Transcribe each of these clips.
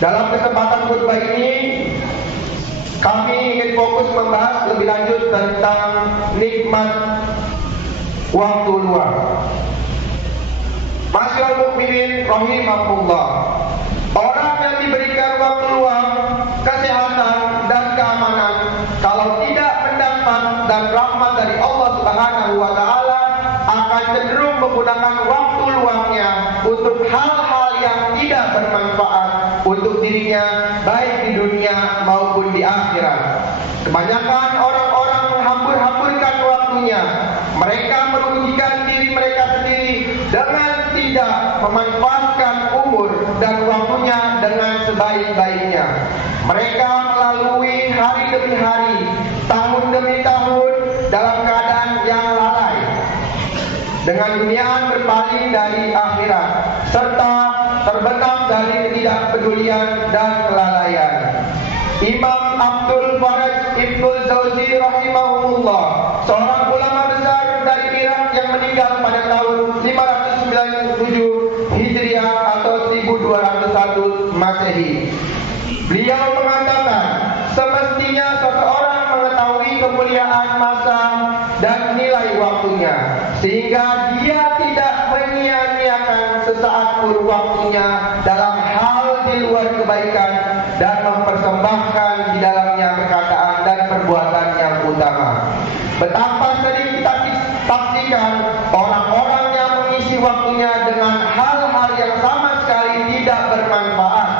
Dalam kesempatan khutbah ini kami ingin fokus membahas lebih lanjut tentang nikmat waktu luang. Masyaallah mukminin rahimakumullah. Orang yang diberikan waktu luang, kesehatan dan keamanan, kalau tidak mendapat dan rahmat dari Allah Subhanahu wa taala, akan cenderung menggunakan waktu luangnya untuk hal-hal yang tidak bermanfaat untuk dirinya, baik di dunia maupun di akhirat. Kebanyakan orang-orang menghambur-hamburkan waktunya. Mereka merugikan diri mereka sendiri dengan tidak memanfaatkan umur dan waktunya dengan sebaik-baiknya. Mereka melalui hari demi hari, tahun demi tahun dalam keadaan yang lalai, dengan duniaan berpaling dari akhirat, serta terbenam dari ketidakpedulian dan kelalaian. Imam Abdul Faraj Ibnul Jauzi rahimahullah, seorang ulama besar dari Irak yang meninggal pada tahun 597 Hijriah atau 1201 Masehi. Beliau mengatakan, semestinya seseorang mengetahui kemuliaan masa dan nilai waktunya, sehingga dia tidak menyia-nyiakan sesaat pun waktunya dalam hal di luar kebaikan dan mempersembahkan di dalamnya perkataan dan perbuatan yang utama. Betapa sering kita saksikan orang-orang yang mengisi waktunya dengan hal-hal yang sama sekali tidak bermanfaat,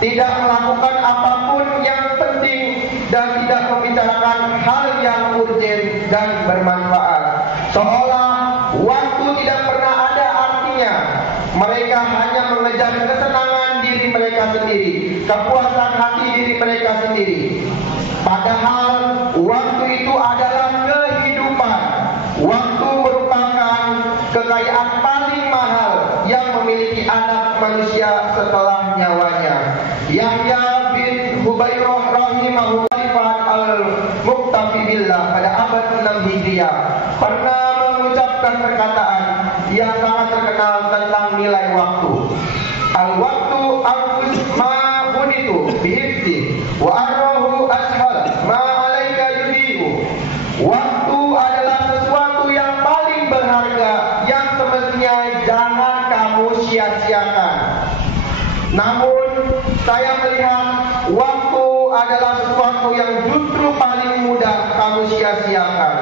tidak melakukan apapun yang penting dan tidak membicarakan hal yang urgen dan bermanfaat, seolah waktu tidak pernah ada artinya. Mereka hanya mengejar kesenangan diri mereka sendiri, kepuasan hati diri mereka sendiri. Padahal waktu itu adalah kehidupan. Waktu merupakan kekayaan paling mahal yang memiliki anak manusia setelah nyawanya. Yahya bin Hubairah rahimahullah al-Muqtafi billah pada abad 6 Hijriah pernah mengucapkan perkataan yang sangat terkenal tentang nilai waktu. Al-waktu anfus ma hunitu bihifti wa arrohu ashal ma alaika yudiu. Waktu adalah sesuatu yang paling berharga yang semestinya jangan kamu sia-siakan. Namun saya melihat waktu adalah sesuatu yang justru paling mudah kamu sia-siakan.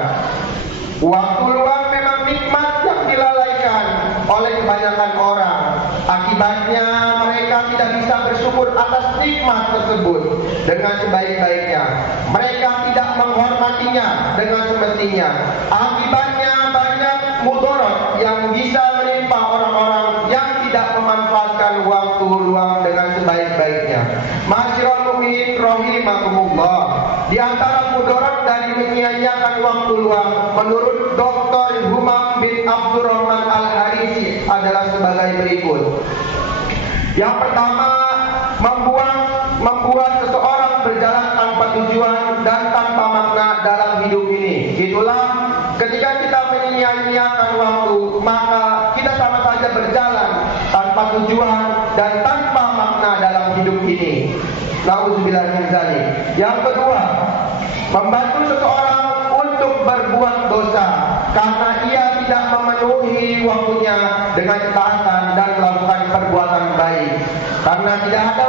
Waktu luang memang nikmat yang dilalaikan oleh kebanyakan orang. Akibatnya mereka tidak bisa bersyukur atas nikmat tersebut dengan sebaik-baiknya. Mereka tidak menghormatinya dengan semestinya. Akibatnya banyak mudarat yang bisa menimpa orang-orang yang tidak memanfaatkan waktu luang dengan sebaik-baiknya. Masyaallah mukminin rahimakumullah. Di antara mudarat dari menyia-nyiakan waktu luang menurut Dr. Humam bin Abdurrahman Al-Harisi adalah sebagai berikut. Yang pertama, membuat seseorang berjalan tanpa tujuan dan tanpa makna dalam hidup ini. Itulah ketika kita menyia-nyiakan waktu, maka kita sama saja berjalan tanpa tujuan dan tanpa makna dalam hidup ini. Nauzubillah min dzalik. Yang kedua, membantu seseorang untuk berbuat dosa karena ia tidak memenuhi waktunya dengan ketaatan dan melakukan perbuatan baik. Karena tidak ada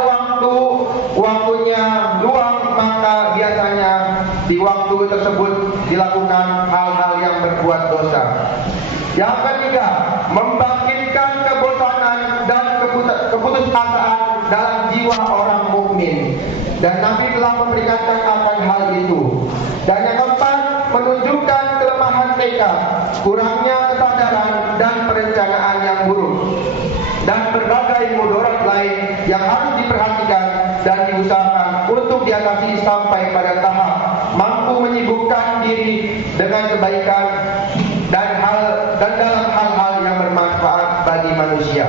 waktunya luang, maka biasanya di waktu tersebut dilakukan hal-hal yang berbuat dosa. Yang ketiga, membangkitkan kebosanan dan keputusasaan dalam jiwa orang mukmin. Dan Nabi telah memperingatkan akan hal itu. Dan yang keempat, menunjukkan kelemahan tekad, kurangnya kesadaran dan perencanaan yang buruk, dan berbagai mudarat lain yang harus diperhatikan dan diusahakan untuk diatasi sampai pada tahap mampu menyibukkan diri dengan kebaikan dan dalam hal-hal yang bermanfaat bagi manusia.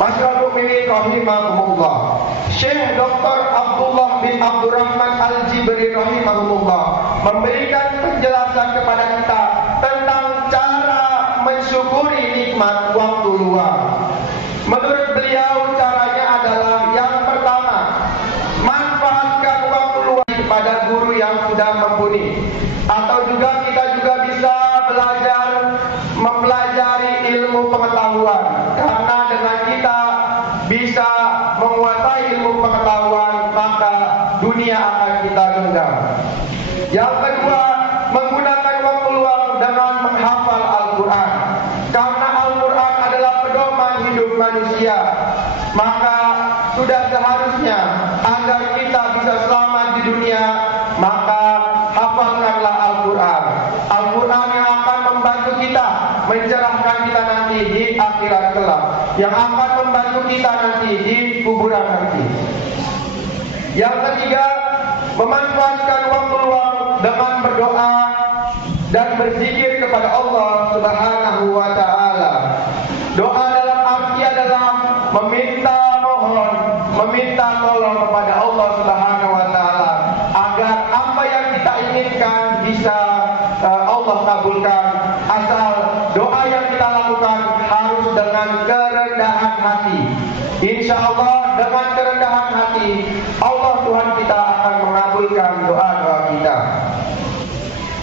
Masyaallah mukminin rahimakumullah. Syekh Dr. Abdullah bin Abdurrahman Al-Jibri rahimahumullah memberikan penjelasan kepada kita tentang cara mensyukuri nikmat waktu luang. Menurut beliau caranya adalah yang pertama genggam. Yang kedua, menggunakan waktu luang dengan menghafal Al-Quran. Karena Al-Quran adalah pedoman hidup manusia, maka sudah seharusnya agar kita bisa selamat di dunia, maka hafalkanlah Al-Quran. Al-Quran yang akan membantu kita, mencerahkan kita nanti di akhirat kelak, yang akan membantu kita nanti di kuburan nanti. Yang ketiga, memanfaatkan waktu luang dengan berdoa dan berzikir kepada Allah Subhanahu wa Ta'ala. Doa dalam arti adalah meminta tolong kepada Allah Subhanahu wa Ta'ala agar apa yang kita inginkan bisa Allah kabulkan, asal doa yang kita lakukan harus dengan kerendahan hati. Insya Allah dengan kerendahan hati Allah Tuhan kita akan mengabulkan doa-doa kita.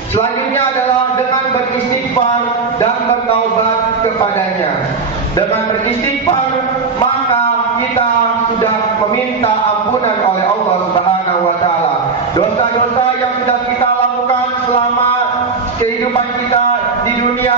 Selanjutnya adalah dengan beristighfar dan bertaubat kepadanya. Dengan beristighfar maka kita sudah meminta ampunan oleh Allah Subhanahu wa Ta'ala. Dosa-dosa yang sudah kita lakukan selama kehidupan kita di dunia,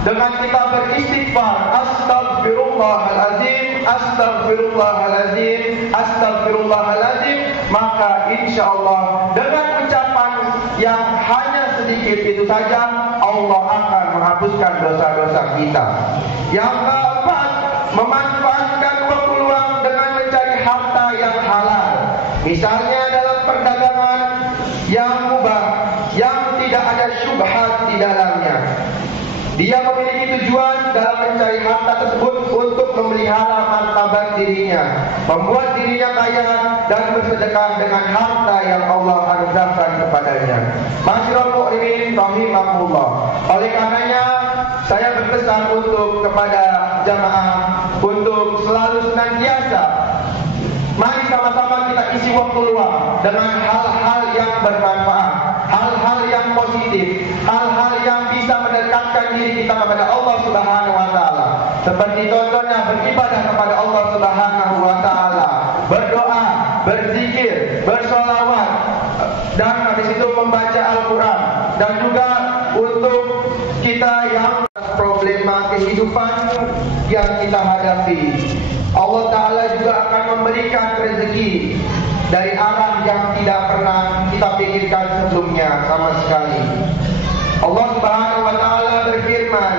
dengan kita beristighfar, astagfirullahaladzim, astagfirullahaladzim, astagfirullahaladzim, maka insya Allah dengan ucapan yang hanya sedikit itu saja Allah akan menghapuskan dosa-dosa kita. Yang keempat, memanfaatkan waktu luang dengan mencari harta yang halal. Misalnya dalam perdagangan yang mubah, yang tidak ada syubhat di dalamnya. Dia memiliki tujuan dalam mencari harta tersebut untuk memelihara martabat dirinya, membuat dirinya kaya dan bersedekah dengan harta yang Allah anugerahkan kepadanya. Masyiral mu'minin rahimakumullah. Oleh karenanya saya berpesan untuk kepada jamaah untuk selalu senantiasa, mari sama-sama kita isi waktu luang dengan hal-hal yang bermanfaat, hal-hal yang positif, hal-hal yang bisa mendekatkan diri kita kepada Allah Subhanahu wa Ta'ala. Seperti contohnya beribadah kepada Allah Subhanahu wa Ta'ala, berdoa, berzikir, bersolawat, dan habis itu membaca Al-Quran. Dan juga untuk kita yang problema kehidupan yang kita hadapi, Allah Ta'ala juga akan memberikan rezeki dari arah yang tidak pernah kita pikirkan sebelumnya sama sekali. Allah Subhanahu wa Ta'ala berfirman,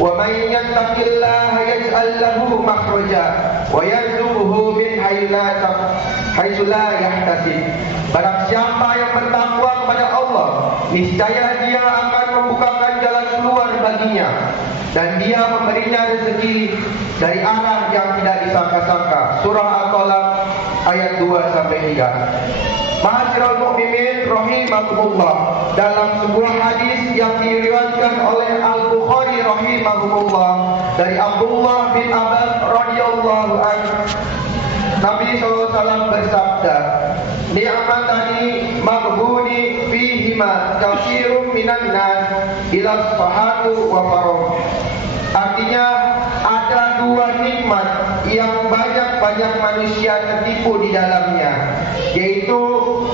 "Wa man yattaqillaha yaj'al lahu makhraja wa yarzuqhu min haitsu la yahtasib." Barang siapa yang bertakwa kepada Allah, niscaya Dia akan membukakan jalan keluar baginya, dan Dia memberinya rezeki dari arah yang tidak disangka-sangka. Surah At-Talaq ayat 2-3. Ma'asyiral mu'minin rahimakumullah, dalam sebuah hadis yang diriwayatkan oleh Al-Bukhari rahimahumullah dari Abdullah bin Abbas radhiyallahu anhu, Nabi SAW bersabda, "Ni'matani maghbuni fihima katsirun minan nas ila sahatu wa farah." Artinya ada dua nikmat yang banyak manusia tertipu di dalamnya, yaitu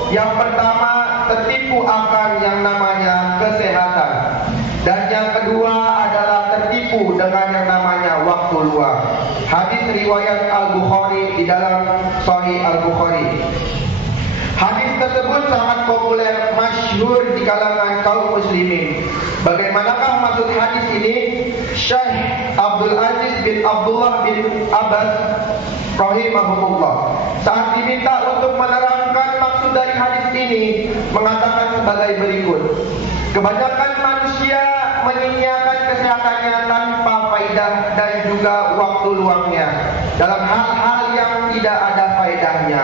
yang pertama tertipu akan yang namanya kesehatan, dan yang kedua adalah tertipu dengan yang namanya waktu luang. Hadis riwayat Al-Bukhari di dalam Sahih Al-Bukhari. Hadis tersebut sangat populer, masyhur di kalangan kaum muslimin. Bagaimanakah maksud hadis ini? Syekh Abdul Aziz bin Abdullah bin Abbas rahimahumullah saat diminta untuk menerangkan maksud dari hadis ini mengatakan sebagai berikut. Kebanyakan manusia menyia-nyiakan kesehatannya tanpa faedah dan juga waktu luangnya dalam hal-hal yang tidak ada faedahnya.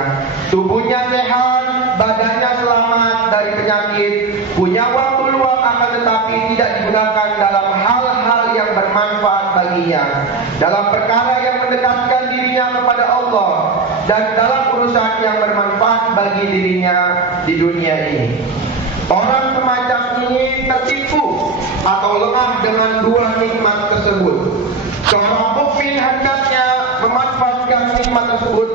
Tubuhnya sehat, badannya selamat dari penyakit, punya waktu luang akan tetapi tidak digunakan dalam hal-hal yang bermanfaat baginya, dalam perkara yang mendekatkan dirinya kepada Allah, dan dalam urusan yang bermanfaat bagi dirinya di dunia ini. Orang semacam ini tertipu atau lengah dengan dua nikmat tersebut. Seorang mukmin hendaknya memanfaatkan nikmat tersebut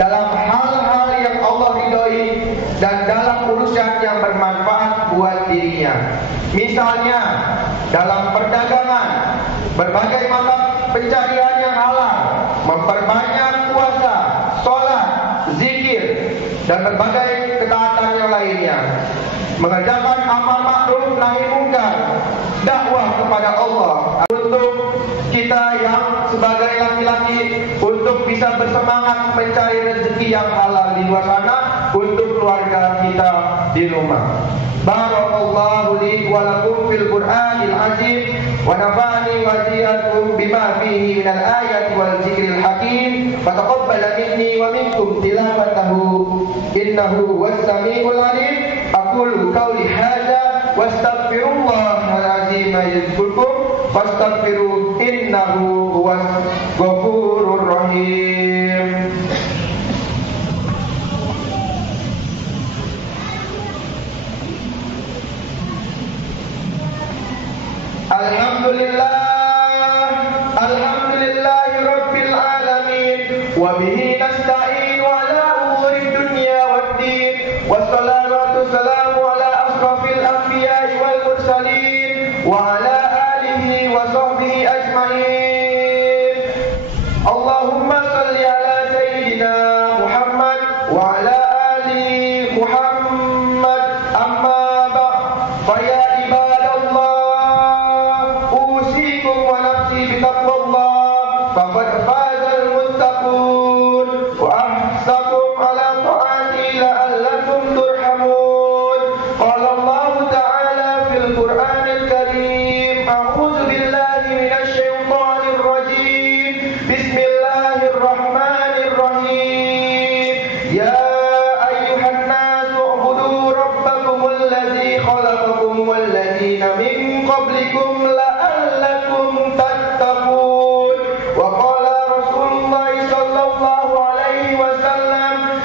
dalam hal-hal yang Allah ridhoi dan dalam urusan urusan yang bermanfaat buat dirinya. Misalnya dalam perdagangan, berbagai mata pencarian yang halal, memperbanyak puasa, sholat, zikir, dan berbagai ketaatan yang lainnya, mengerjakan amal ma'ruf nahi munkar, dakwah kepada Allah. Untuk kita yang sebagai laki-laki, untuk bisa bersemangat mencari rezeki yang halal di luar sana untuk keluarga kita di rumah. Barakallahu li wa lakum fil Qur'anil azim wa nafa'ani wa iyyakum bima fihi minal ayati wal zikril hakim. Fataqabbal minni wa minkum tilawatahu innahu was-sami'ul 'alim. Aqulu qawli hadza wastaghfirullahal azim yadhkurkum fastaghfiruhu innahu huwas ghafurur rahim. Alhamdulillahi rabbil alamin wa bihi nasta'inu ala umuri dunya waddin wassalatu wassalamu ala asrafil anbiya'i wal mursalin wa ala alihi wa sahbihi ajma'in. Allahumma salli ala sayyidina Muhammad wa ala ali Muhammad. Amma ba'd, fa ya faqad fazal muttaqun wa ahsakum ala ta'ati la'allakum turhamun. Qala Allah ta'ala fil Qur'anil Karim, a'udzu billahi minasy syaithanir rajim. Bismillahirrahmanirrahim. Ya ayyuhan nasu u'budu rabbakumul ladzi khalaqakum wal ladzina min qablikum la'allakum tattaqun. Wa qala Rasulullah sallallahu alaihi wasallam,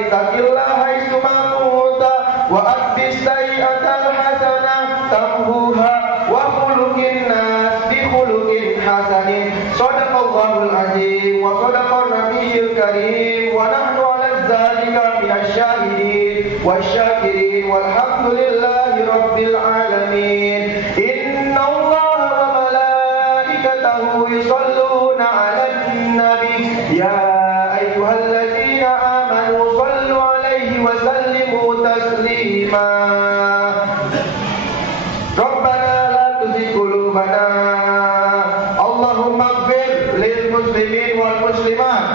ittaqillah haitsu ma kunta wa atbis sayyi'atal hasanah tamhuha wa khuluqin nas bi khuluqin hasanin. Shadaqallahul azim wa shadaqan nabiyyul karim wa nahnu 'ala dzalika minasy syahidin wasyakirin walhamdulillahi rabbil alamin. يصلون على النبي يا أيها الذين آمنوا صلوا عليه وسلموا تسليما. ربنا لا تزغ قلوبنا. اللهم اغفر للمسلمين والمسلمات